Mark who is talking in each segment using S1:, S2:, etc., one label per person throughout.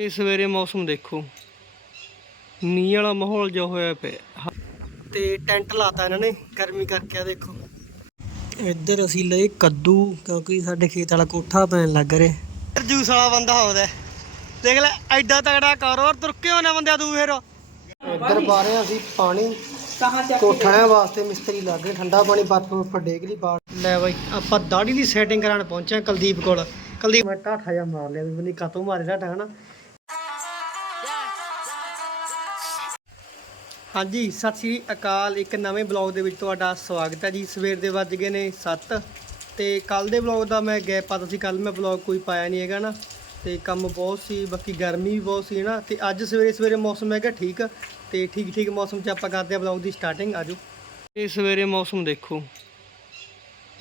S1: ਇਹ ਸਵੇਰੇ ਮੌਸਮ ਦੇਖੋ। ਮੀਂਹ ਵਾਲਾ ਮਾਹੌਲ ਜਿਹਾ ਹੋਇਆ ਪਿਆ। ਤੇ ਟੈਂਟ ਲਾਤਾ ਇਹਨਾਂ ਨੇ ਗਰਮੀ ਕਰਕੇ ਆ ਦੇਖੋ। ਇੱਧਰ ਅਸੀਂ ਲਏ ਕੱਦੂ ਕਿਉਂਕਿ ਸਾਡੇ ਖੇਤ ਵਾਲਾ ਕੋਠਾ ਪੈਣ ਲੱਗ ਰਿਹਾ। ਜੂਸ ਵਾਲਾ ਬੰਦਾ ਹੋਦਾ ਦੇਖ ਲੈ ਐਡਾ ਤਗੜਾ ਕਾਰੋਬਾਰ ਤੁਰ ਕੇ ਹੋਣਾ ਬੰਦਿਆ ਤੂੰ ਫੇਰ। ਇੱਧਰ ਪਾ ਰਹੇ ਹਾਂ ਅਸੀਂ ਪਾਣੀ। ਕੋਠਿਆਂ ਵਾਸਤੇ ਮਿਸਤਰੀ ਲੱਗ ਰਹੇ ਠੰਡਾ ਪਾਣੀ ਬਰਫ ਬਰਫ ਡੇਗ ਲਈ ਬਾੜ ਲੈ ਬਾਈ ਆਪਾਂ ਦਾੜੀ ਦੀ ਸੈਟਿੰਗ ਕਰਾਉਣ ਪਹੁੰਚੇ ਹਾਂ ਕੁਲਦੀਪ ਕੋਲ। ਕੁਲਦੀਪ ਮੈਂ ਢਾਠਾ ਜਾ ਮਾਰ ਲਿਆ ਵੀ ਬਣੀ ਕਾਤੋਂ ਮਾਰੇ ਢਾਠਾ ਹਨਾ? ਹਾਂਜੀ, ਸਤਿ ਸ਼੍ਰੀ ਅਕਾਲ। ਇੱਕ ਨਵੇਂ ਬਲੌਗ ਦੇ ਵਿੱਚ ਤੁਹਾਡਾ ਸਵਾਗਤ ਹੈ ਜੀ। ਸਵੇਰ ਦੇ ਵੱਜ ਗਏ ਨੇ 7 ਤੇ ਕੱਲ ਦੇ ਬਲੌਗ ਦਾ ਮੈਂ ਗੈਪ ਪਾਤਾ ਸੀ। ਕੱਲ ਮੈਂ ਬਲੌਗ ਕੋਈ ਪਾਇਆ ਨਹੀਂ ਹੈਗਾ ਨਾ। ਤੇ ਕੰਮ ਬਹੁਤ ਸੀ, ਬਾਕੀ ਗਰਮੀ ਵੀ ਬਹੁਤ ਸੀ ਨਾ। ਤੇ ਅੱਜ ਸਵੇਰੇ ਸਵੇਰੇ ਮੌਸਮ ਹੈਗਾ ਠੀਕ ਤੇ ਠੀਕ ਠੀਕ ਮੌਸਮ 'ਚ ਆਪਾਂ ਕਰਦੇ ਆ ਬਲੌਗ ਦੀ ਸਟਾਰਟਿੰਗ। ਆਜੋ। ਇਹ ਸਵੇਰੇ ਮੌਸਮ ਦੇਖੋ।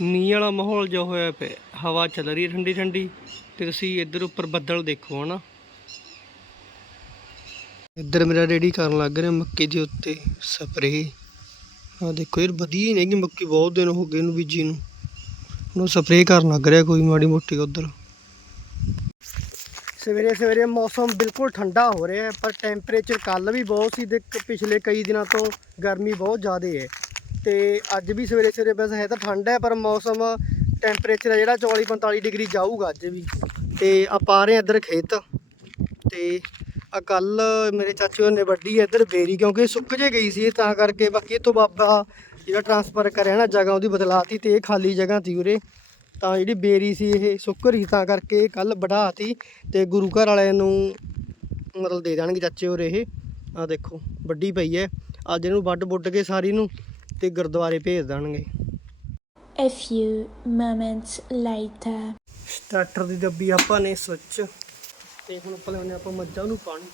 S1: ਮੀਂਹ ਵਾਲਾ ਮਾਹੌਲ ਜੋ ਹੋਇਆ ਪਿਆ, ਹਵਾ ਚੱਲ ਰਹੀ ਹੈ ਠੰਡੀ ਠੰਡੀ ਤੇ ਤੁਸੀਂ ਇੱਧਰ ਉੱਪਰ ਬੱਦਲ ਦੇਖੋ ਹਨਾ ਇੱਧਰ ਮੇਰਾ ਰੈਡੀ ਕਰਨ ਲੱਗ ਰਿਹਾ ਮੱਕੀ ਦੇ ਉੱਤੇ ਸਪਰੇ ਆ ਦੇਖੋ ਯਾਰ, ਵਧੀਆ ਹੀ ਨਹੀਂ ਕਿ ਮੱਕੀ, ਬਹੁਤ ਦਿਨ ਹੋ ਗਏ ਇਹਨੂੰ ਬੀਜੀ ਨੂੰ। ਉਹਨੂੰ ਸਪਰੇ ਕਰਨ ਲੱਗ ਰਿਹਾ ਕੋਈ ਮਾੜੀ ਮੋਟੀ ਉਧਰ। ਸਵੇਰੇ ਸਵੇਰੇ ਮੌਸਮ ਬਿਲਕੁਲ ਠੰਡਾ ਹੋ ਰਿਹਾ ਹੈ, ਪਰ ਟੈਂਪਰੇਚਰ ਕੱਲ ਵੀ ਬਹੁਤ ਸੀ ਤੇ ਪਿਛਲੇ ਕਈ ਦਿਨਾਂ ਤੋਂ ਗਰਮੀ ਬਹੁਤ ਜ਼ਿਆਦਾ ਹੈ। ਤੇ ਅੱਜ ਵੀ ਸਵੇਰੇ ਸਵੇਰੇ ਵੈਸੇ ਹੈ ਤਾਂ ਠੰਡ ਹੈ, ਪਰ ਮੌਸਮ ਟੈਂਪਰੇਚਰ ਹੈ ਜਿਹੜਾ 40 45 ਡਿਗਰੀ ਜਾਊਗਾ ਅੱਜ ਵੀ। ਤੇ ਆਪਾਂ ਆ ਰਹੇ ਹਾਂ ਇੱਧਰ ਖੇਤ। ਤੇ ਆ ਕੱਲ ਮੇਰੇ ਚਾਚੂ ਹੋਰਾਂ ਨੇ ਵੱਡੀ ਹੈ ਇੱਧਰ ਬੇਰੀ ਕਿਉਂਕਿ ਇਹ ਸੁੱਕ ਜੇ ਗਈ ਸੀ ਇਹ ਤਾਂ ਕਰਕੇ ਬਾਕੀ ਇੱਥੋਂ ਬਾਬਾ ਜਿਹੜਾ ਟਰਾਂਸਫਰ ਕਰਿਆ ਨਾ ਜਗ੍ਹਾ ਉਹਦੀ ਬਦਲਾਤੀ ਤੇ ਇਹ ਖਾਲੀ ਜਗ੍ਹਾ ਸੀ ਉਰੇ। ਤਾਂ ਜਿਹੜੀ ਬੇਰੀ ਸੀ ਇਹ ਸੁੱਕ ਰਹੀ ਤਾਂ ਕਰਕੇ ਕੱਲ ਵਢਾਤੀ ਤੇ ਗੁਰੂ ਘਰ ਵਾਲਿਆਂ ਨੂੰ ਮਤਲਬ ਦੇ ਦੇਣਗੇ ਚਾਚੇ ਹੋਰ ਇਹ। ਆ ਦੇਖੋ ਵੱਡੀ ਪਈ ਹੈ। ਅੱਜ ਇਹਨੂੰ ਵੱਢ ਵੁੱਢ ਕੇ ਸਾਰੀ ਨੂੰ ਤੇ ਗੁਰਦੁਆਰੇ ਭੇਜ ਦੇਣਗੇ।
S2: A few moments later.
S1: Starter ਦੀ ਡੱਬੀ ਆਪਾਂ ਨੇ ਸੁੱਚ। ਤੇ ਹੁਣ ਪਿਲਾਉਂਦੇ ਆਪਾਂ ਮੱਝਾਂ ਨੂੰ ਪਾਣੀ।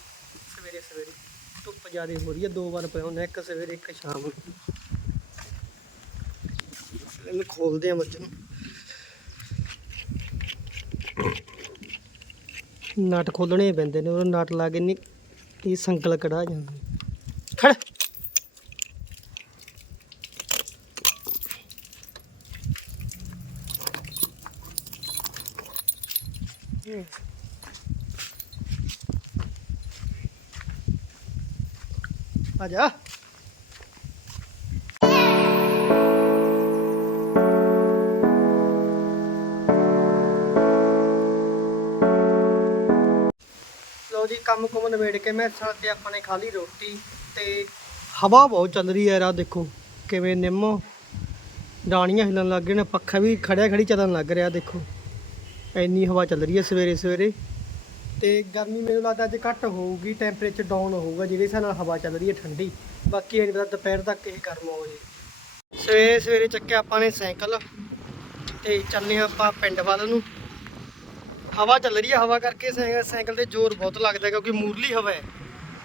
S1: ਸਵੇਰੇ ਸਵੇਰੇ ਧੁੱਪ ਜ਼ਿਆਦਾ ਹੋ ਰਹੀ ਹੈ, ਦੋ ਵਾਰ ਪਿਲਾਉਂਦੇ ਇੱਕ ਸਵੇਰੇ, ਇੱਕ ਸ਼ਾਮ। ਨੂੰ ਇਹਨੂੰ ਖੋਲਦੇ ਆ ਮੱਝ ਨੂੰ। ਨਟ ਖੋਲਣੇ ਪੈਂਦੇ ਨੇ ਉਹ ਨਟ ਲਾ ਕੇ ਨਹੀਂ, ਇਹ ਸੰਗਲ ਕਢਾ ਜਾਂਦੀ ਖੜ। ਆ ਜਾ। ਲੋ ਜੀ, ਕੰਮ ਕੁਮ ਨਵੇੜ ਕੇ ਮੈਂ ਸਾਂ ਤੇ ਆਪਾਂ ਨੇ ਖਾ ਲਈ ਰੋਟੀ ਤੇ ਹਵਾ ਬਹੁਤ ਚੱਲ ਰਹੀ ਹੈ ਰਾ ਦੇਖੋ ਕਿਵੇਂ ਨਿੰਮ ਡਾਣੀਆਂ ਹਿੱਲਣ ਲੱਗ ਗਏ ਨੇ, ਪੱਖਾ ਵੀ ਖੜਿਆ ਖੜੀ ਚੱਲਣ ਲੱਗ ਰਿਹਾ, ਦੇਖੋ। ਇੰਨੀ ਹਵਾ ਚੱਲ ਰਹੀ ਹੈ ਸਵੇਰੇ ਸਵੇਰੇ ਤੇ ਗਰਮੀ ਮੈਨੂੰ ਲੱਗਦਾ ਅੱਜ ਘੱਟ ਹੋਊਗੀ ਟੈਂਪਰੇਚਰ ਡਾਊਨ ਹੋਊਗਾ ਜਿਹੜੇ ਹਿਸਾਬ ਨਾਲ ਹਵਾ ਚੱਲ ਰਹੀ ਹੈ ਠੰਡੀ। ਬਾਕੀ ਇਹ ਨਹੀਂ ਪਤਾ ਦੁਪਹਿਰ ਤੱਕ ਇਹ ਗਰਮ ਹੋ ਜੇ ਸਵੇਰੇ ਸਵੇਰੇ ਚੱਕਿਆ ਆਪਾਂ ਨੇ ਸਾਈਕਲ ਤੇ ਚੱਲੇ ਆਪਾਂ ਪਿੰਡ ਵੱਲ ਨੂੰ। ਹਵਾ ਚੱਲ ਰਹੀ ਹੈ, ਹਵਾ ਕਰਕੇ ਸਾਈ- ਸਾਈਕਲ ਤੇ ਜ਼ੋਰ ਬਹੁਤ ਲੱਗਦਾ ਕਿਉਂਕਿ ਮੂਰਲੀ ਹਵਾ ਹੈ।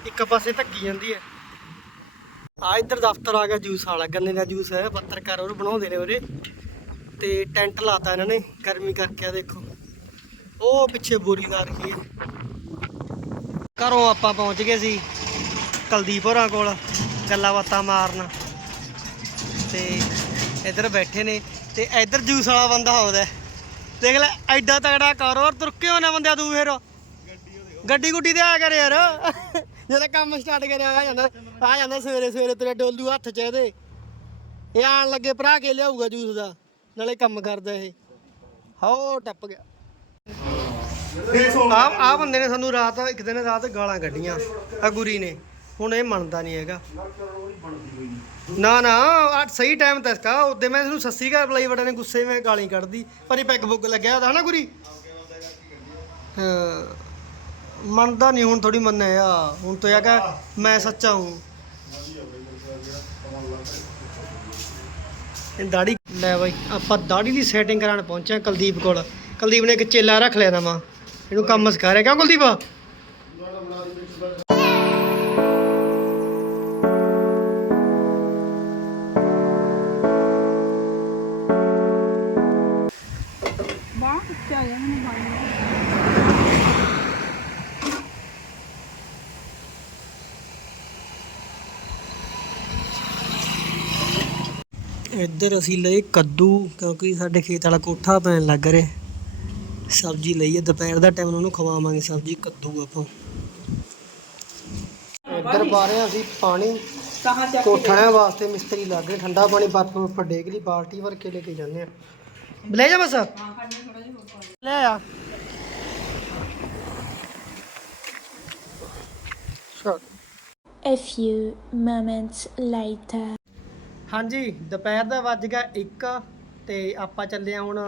S1: ਇੱਕ ਪਾਸੇ ਧੱਕੀ ਜਾਂਦੀ ਹੈ। ਆ ਇੱਧਰ ਦਫ਼ਤਰ ਆ ਗਿਆ ਜੂਸ ਵਾਲਾ, ਗੰਨੇ ਦਾ ਜੂਸ ਹੈ, ਪੱਤਰਕਾਰ ਉਹ ਬਣਾਉਂਦੇ ਨੇ ਉਰੇ। ਤੇ ਟੈਂਟ ਲਾਤਾ ਇਹਨਾਂ ਨੇ, ਗਰਮੀ ਕਰਕੇ ਆ ਦੇਖੋ। ਉਹ ਪਿੱਛੇ ਬੋਰੀ ਲਾ ਰੱਖੀ ਹੈ ਘਰੋਂ ਆਪਾਂ ਪਹੁੰਚ ਗਏ ਸੀ ਕੁਲਦੀਪ ਹੋਰਾਂ ਕੋਲ, ਗੱਲਾਂ ਬਾਤਾਂ ਮਾਰਨ। ਤੇ ਇੱਧਰ ਬੈਠੇ ਨੇ ਤੇ ਇੱਧਰ ਜੂਸ ਵਾਲਾ ਬੰਦਾ ਆਉਂਦਾ। ਦੇਖ ਲੈ, ਐਡਾ ਤਗੜਾ ਕਾਰੋਬਾਰ ਤੁਰ ਕੇ ਹੋਣਾ ਬੰਦਿਆ ਤੂੰ ਫੇਰ? ਗੱਡੀ ਗੁੱਡੀ ਤੇ ਆ ਕਰ ਯਾਰ। ਜਦੋਂ ਕੰਮ ਸਟਾਰਟ ਕਰਿਆ, ਆ ਜਾਂਦਾ ਆ ਜਾਂਦਾ ਸਵੇਰੇ ਸਵੇਰੇ ਤੇਰੇ ਡੋਲੂ ਹੱਥ ਚ ਇਹਦੇ। ਇਹ ਆਣ ਲੱਗੇ, ਭਰਾ ਕੇ ਲਿਆਊਗਾ ਜੂਸ ਦਾ, ਨਾਲੇ ਕੰਮ ਕਰਦਾ ਇਹ। ਹਾਓ ਟੱਪ ਗਿਆ। ਆ ਆ ਬੰਦੇ ਨੇ ਸਾਨੂੰ ਰਾਤ ਇੱਕ ਦਿਨ ਰਾਤ ਗਾਲਾਂ ਕੱਢੀਆਂ ਆ ਗੁਰੀ ਨੇ। ਹੁਣ ਇਹ ਮੰਨਦਾ ਨਹੀਂ ਹੈਗਾ। ਨਾ ਨਾ ਆ ਸਹੀ ਟਾਈਮ ਤੇ ਸਕਾ ਉਹਦੇ ਮੈਂ ਇਹਨੂੰ ਸੱਸੀ ਘਰ ਬੁਲਾਈ, ਬੜਾ ਨੇ ਗੁੱਸੇ ਵਿੱਚ ਗਾਲੀ ਕੱਢਦੀ। ਪਰ ਇਹ ਪੈਗ ਬੁੱਗ ਲੱਗਿਆ ਉਹਦਾ ਨਾ ਗੁਰੀ? ਹਾਂ। ਮੰਨਦਾ ਨਹੀਂ, ਹੁਣ ਥੋੜੀ ਮੰਨਿਆ। ਆ ਹੁਣ ਤਾਂ ਇਹ ਮੈਂ ਸੱਚਾ ਹੂੰ। ਇਹ ਦਾੜੀ ਲੈ ਬਾਈ, ਆਪਾਂ ਦਾੜੀ ਦੀ ਸੈਟਿੰਗ ਕਰਾਉਣ ਪਹੁੰਚੇ ਹਾਂ ਕੁਲਦੀਪ ਕੋਲ। ਕੁਲਦੀਪ ਨੇ ਇੱਕ ਚੇਲਾ ਰੱਖ ਲਿਆ ਨਵਾਂ। ਇਹਨੂੰ ਕੰਮ ਸਿਖਾ ਰਿਹਾ। ਕਿਉਂ ਕੁਲਦੀਪ?
S2: ਬਾਹਰ
S1: ਇੱਧਰ ਅਸੀਂ ਲਏ ਕੱਦੂ, ਕਿਉਂਕਿ ਸਾਡੇ ਖੇਤ ਵਾਲਾ ਕੋਠਾ ਪੈਣ ਲੱਗ ਰਿਹਾ। ਸਬਜ਼ੀ ਲਈ ਹੈ। ਦੁਪਹਿਰ ਦਾ ਟਾਈਮ ਉਹਨੂੰ ਖਵਾਵਾਂਗੇ ਸਬਜ਼ੀ ਕੱਦੂ ਆਪਾਂ। ਇੱਧਰ ਪਾ ਰਹੇ ਹਾਂ ਅਸੀਂ ਪਾਣੀ। ਕੋਠਿਆਂ ਵਾਸਤੇ ਮਿਸਤਰੀ ਲੱਗ ਗਏ ਠੰਡਾ ਪਾਣੀ ਬਰਫ ਉੱਪਰ ਡੇਗ ਲਈ ਬਾਲਟੀ ਭਰ ਕੇ ਲੈ ਕੇ ਜਾਂਦੇ ਆ ਲੈ ਜਾ ਬਸ।
S2: ਹਾਂ ਖੜਨੇ ਥੋੜਾ ਜਿਹਾ ਹੋਰ ਪਾ ਦੇ।
S1: ਲੈ ਆ।
S3: A few moments later.
S1: ਹਾਂਜੀ ਦੁਪਹਿਰ ਦਾ ਵੱਜ ਗਿਆ 1 ਤੇ ਆਪਾਂ ਚੱਲੇ ਆ ਹੁਣ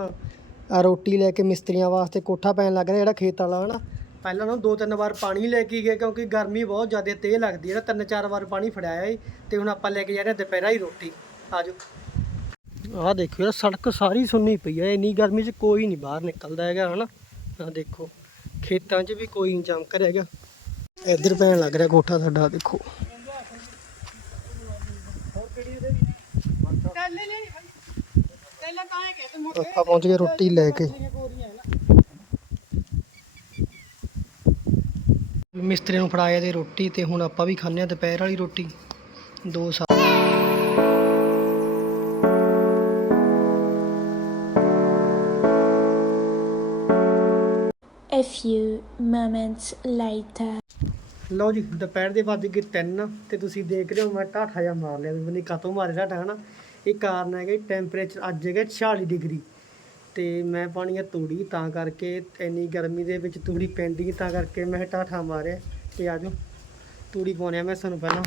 S1: ਰੋਟੀ ਲੈ ਕੇ ਮਿਸਤਰੀਆਂ ਵਾਸਤੇ ਕੋਠਾ ਪੈਣ ਲੱਗ ਰਿਹਾ ਜਿਹੜਾ ਖੇਤ ਵਾਲਾ, ਹਨਾ? ਪਹਿਲਾਂ ਨੂੰ ਦੋ ਤਿੰਨ ਵਾਰ ਪਾਣੀ ਲੈ ਕੇ ਗਏ ਕਿਉਂਕਿ ਗਰਮੀ ਬਹੁਤ ਜ਼ਿਆਦਾ, ਤੇਜ਼ ਲੱਗਦੀ ਹੈ ਨਾ, ਤਿੰਨ ਚਾਰ ਵਾਰ ਪਾਣੀ ਫੜਾਇਆ ਏ ਤੇ ਹੁਣ ਆਪਾਂ ਲੈ ਕੇ ਜਾ ਰਹੇ ਹਾਂ ਦੁਪਹਿਰਾ ਹੀ ਰੋਟੀ। ਆਜੋ ਆਹ ਦੇਖੋ ਯਾਰ, ਸੜਕ ਸਾਰੀ ਸੁੰਨੀ ਪਈ ਹੈ ਇੰਨੀ ਗਰਮੀ 'ਚ ਕੋਈ ਨਹੀਂ ਬਾਹਰ ਨਿਕਲਦਾ ਹੈਗਾ, ਹਨਾ? ਆਹ ਦੇਖੋ, ਖੇਤਾਂ 'ਚ ਵੀ ਕੋਈ ਨਹੀਂ ਚਮਕ ਰਿਹਾ ਹੈਗਾ। ਇੱਧਰ ਪੈਣ ਲੱਗ ਰਿਹਾ ਕੋਠਾ ਸਾਡਾ ਦੇਖੋ।
S2: ਚੱਲ ਲੈ ਲੈ। ਭਾਈ ਤਾਂ ਤੂੰ
S1: ਆਪਾਂ ਪਹੁੰਚ ਗਏ ਰੋਟੀ ਲੈ ਕੇ। ਮਿਸਤਰੀ ਨੂੰ ਫੜਾਇਆ ਤੇ ਰੋਟੀ ਤੇ ਹੁਣ ਆਪਾਂ ਵੀ ਖਾਂਦੇ ਆ ਦੁਪਹਿਰ ਵਾਲੀ ਰੋਟੀ। ਦੋ ਸਾ
S3: A few moments later.
S1: ਲਓ ਜੀ ਦੁਪਹਿਰ ਦੇ ਵੱਜ ਗਏ 3 ਤੇ ਤੁਸੀਂ ਦੇਖ ਰਹੇ ਹੋ ਮੈਂ ਢਾਠਾ ਜਿਹਾ ਮਾਰ ਲਿਆ ਵੀ ਬੰਦੀ ਕਾਤੋਂ ਮਾਰੇ ਢਾਠਾ ਹਨਾ? ਇਹ ਕਾਰਨ ਹੈਗਾ ਟੈਂਪਰੇਚਰ ਅੱਜ ਹੈਗਾ 46 ਡਿਗਰੀ। ਤੇ ਮੈਂ ਪਾਣੀ ਆ ਤੂੜੀ, ਤਾਂ ਕਰਕੇ ਇੰਨੀ ਗਰਮੀ ਦੇ ਵਿੱਚ ਤੂੜੀ ਪੈਂਦੀ ਤਾਂ ਕਰਕੇ ਮੈਂ ਢਾਠਾ ਮਾਰਿਆ। ਤੇ ਆਜੋ ਤੂੜੀ ਪਾਉਣੇ ਆ ਮੈਂ ਸਾਨੂੰ ਪਹਿਲਾਂ।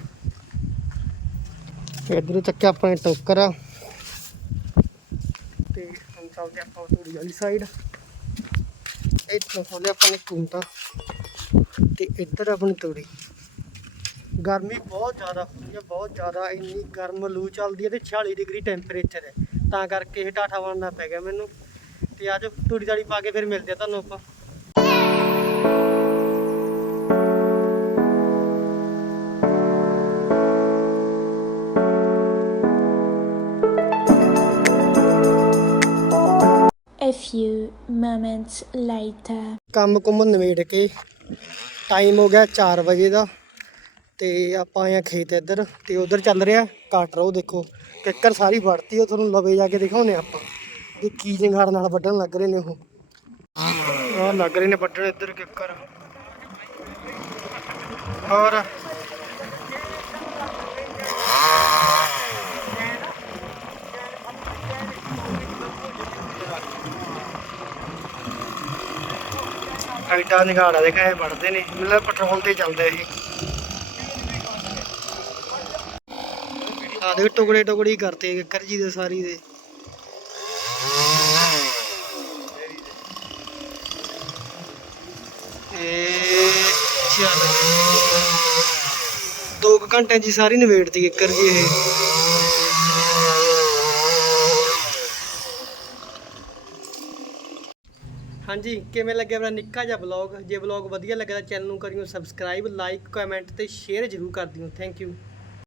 S1: ਇਧਰੋਂ ਚੱਕਿਆ ਆਪਣੇ ਟੋਕਰ ਆ। ਤੇ ਹੁਣ ਚੱਲਦੇ ਆਪਾਂ ਤੂੜੀ ਵਾਲੀ ਸਾਈਡ ਇੱਥੋਂ ਖੋਲੇ ਆਪਾਂ ਨੇ ਕੁੰਟਾ। ਤੇ ਇੱਧਰ ਆਪਣੀ ਤੂੜੀ। ਗਰਮੀ ਬਹੁਤ ਜ਼ਿਆਦਾ ਹੁੰਦੀ ਹੈ ਬਹੁਤ ਜ਼ਿਆਦਾ ਇੰਨੀ ਗਰਮ ਲੂ ਚੱਲਦੀ ਹੈ ਤੇ 46 ਡਿਗਰੀ ਟੈਂਪਰੇਚਰ ਹੈ। ਤਾਂ ਕਰਕੇ ਇਹ ਢਾਠਾ ਬਣਨਾ ਪੈ ਗਿਆ ਮੈਨੂੰ। ਤੇ ਅੱਜ ਤੂੜੀ ਦਾੜੀ ਪਾ ਕੇ ਫਿਰ ਮਿਲਦੇ ਆ ਤੁਹਾਨੂੰ ਆਪਾਂ।
S3: A few moments later.
S1: ਕੰਮ ਕੁੰਮ ਨਿਬੇੜ ਕੇ ਟਾਈਮ ਹੋ ਗਿਆ 4 ਵਜੇ ਦਾ। ਤੇ ਆਪਾਂ ਆਏ ਆ ਖੇਤ ਇੱਧਰ ਤੇ ਉਧਰ ਚੱਲ ਰਿਹਾ ਕੱਟ ਰੋ ਦੇਖੋ, ਕਿੱਕਰ ਸਾਰੀ ਵੜਤੀ ਉਹ ਤੁਹਾਨੂੰ ਲਵੇ ਜਾ ਕੇ ਦਿਖਾਉਨੇ ਆਪਾਂ। ਵੀ ਕੀ ਜੰਗਾੜ ਨਾਲ ਵੱਢਣ ਲੱਗ ਰਹੇ ਨੇ ਉਹ। ਆਹ ਲੱਗ ਰਹੇ ਨੇ ਵੱਢਣ ਇੱਧਰ ਕਿੱਕਰ। ਹੋਰ। ਐਡਾ ਨਿਗਾੜਾ ਦੇਖਿਆ ਇਹ ਵੜਦੇ ਨੇ। ਮਤਲਬ ਪੈਟਰੋਲ ਤੇ ਚੱਲਦੇ ਇਹ। ਆ ਦੇ ਟੁਕੜੇ ਟੁਕੜੀ ਕਰਤੇ ਕਿੱਕਰ ਜੀ ਦੇ ਸਾਰੀ ਦੇ। ਦੋ ਕੁ ਘੰਟਿਆਂ 'ਚ ਹੀ ਸਾਰੀ ਨਵੇੜਤੀ ਕਿੱਕਰ ਜੀ ਇਹ। ਹਾਂਜੀ, ਕਿਵੇਂ ਲੱਗਿਆ ਮੇਰਾ ਨਿੱਕਾ ਜਿਹਾ ਬਲੌਗ ਜੇ ਬਲੌਗ ਵਧੀਆ ਲੱਗਾ ਤਾਂ ਚੈਨਲ ਨੂੰ ਕਰਿਓ ਸਬਸਕ੍ਰਾਈਬ ਲਾਈਕ ਕਮੈਂਟ ਤੇ ਸ਼ੇਅਰ ਜ਼ਰੂਰ ਕਰ ਦਿਓ। Thank you